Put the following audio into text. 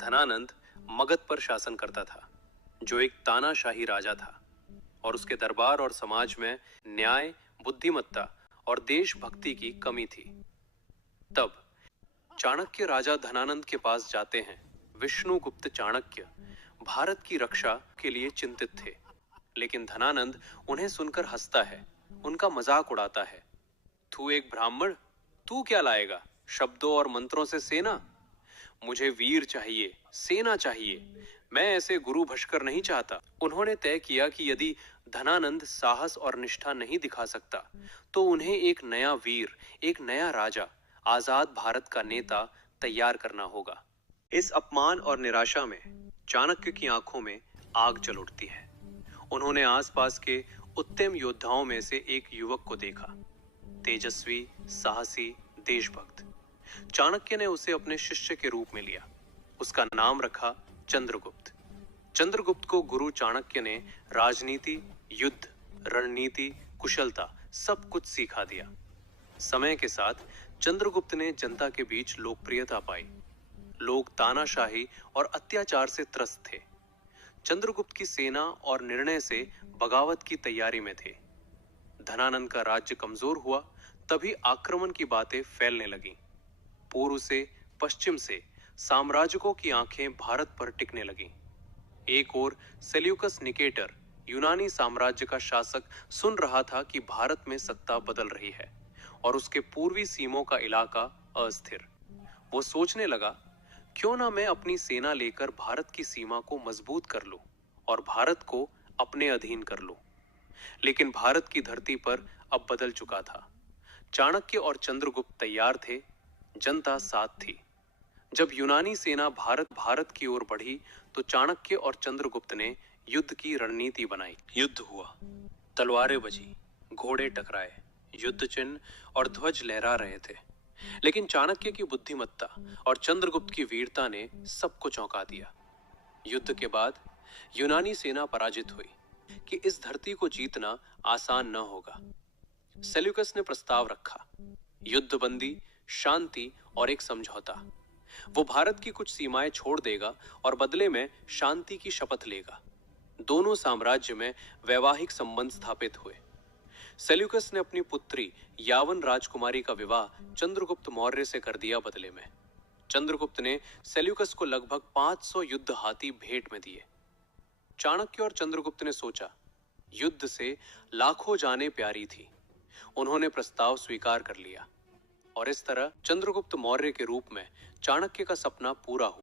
धनानंद मगध पर शासन करता था, जो एक तानाशाही राजा था, और उसके दरबार और समाज में न्याय, बुद्धिमत्ता और देशभक्ति की कमी थी। तब चाणक्य राजा धनानंद के पास जाते हैं। विष्णुगुप्त चाणक्य भारत की रक्षा के लिए चिंतित थे, लेकिन धनानंद उन्हें सुनकर हंसता है, उनका मजाक उड़ाता है। तू एक ब्राह्मण, तू क्या लाएगा? शब्दों और मंत्रों से सेना? मुझे वीर चाहिए, सेना चाहिए। मैं ऐसे गुरु भस्कर नहीं चाहता। उन्होंने तय किया कि यदि धनानंद साहस और निष्ठा नहीं दिखा सकता, तो उन्हें एक नया वीर, एक नया राजा, आजाद भारत का नेता तैयार करना होगा। इस अपमान और निराशा में चाणक्य की आंखों में आग जल उठती है। उन्होंने आसपास के उत्तम योद्धाओं में से एक युवक को देखा, तेजस्वी, साहसी, देशभक्त। चाणक्य ने उसे अपने शिष्य के रूप में लिया। उसका नाम रखा चंद्रगुप्त। चंद्रगुप्त को गुरु चाणक्य ने राजनीति, युद्ध, रणनीति, कुशलता सब कुछ सिखा दिया। समय के साथ चंद्रगुप्त ने जनता के बीच लोकप्रियता पाई। लोग तानाशाही और अत्याचार से त्रस्त थे। चंद्रगुप्त की सेना और निर्णय से बगावत की तैयारी में थे। धनानंद का राज्य कमजोर हुआ, तभी आक्रमण की बातें फैलने लगीं। पूर्व से, पश्चिम से साम्राज्यों की आंखें भारत पर टिकने लगीं। एक ओर सेल्यूकस निकेटर, यूनानी साम्राज्य का शासक, सुन रहा था कि भारत में सत्ता बदल रही है और उसके पूर्वी सीमों का इलाका अस्थिर। वो सोचने लगा, क्यों ना मैं अपनी सेना लेकर भारत की सीमा को मजबूत कर लूं और भारत को अपने अधीन कर लूं। लेकिन भारत की धरती पर अब बदल चुका था। चाणक्य और चंद्रगुप्त तैयार थे, जनता साथ थी। जब यूनानी सेना भारत की ओर बढ़ी, तो चाणक्य और चंद्रगुप्त ने युद्ध की रणनीति बनाई। युद्ध हुआ, तलवारें बजी, घोड़े टकराए, युद्ध चिन्ह और ध्वज लहरा रहे थे। लेकिन चाणक्य की बुद्धिमत्ता और चंद्रगुप्त की वीरता ने सबको चौंका दिया। युद्ध के बाद यूनानी सेना पराजित हुई कि इस धरती को जीतना आसान न होगा। सेल्यूकस ने प्रस्ताव रखा, युद्ध बंदी, शांति और एक समझौता। वो भारत की कुछ सीमाएं छोड़ देगा और बदले में शांति की शपथ लेगा। दोनों साम्राज्य में वैवाहिक संबंध स्थापित हुए। सेल्यूकस ने अपनी पुत्री यावन राजकुमारी का विवाह चंद्रगुप्त मौर्य से कर दिया। बदले में चंद्रगुप्त ने सेल्यूकस को लगभग 500 युद्ध हाथी भेंट में दिए। चाणक्य और चंद्रगुप्त ने सोचा, युद्ध से लाखों जानें प्यारी थी। उन्होंने प्रस्ताव स्वीकार कर लिया और इस तरह चंद्रगुप्त मौर्य के रूप में चाणक्य का सपना पूरा हुआ।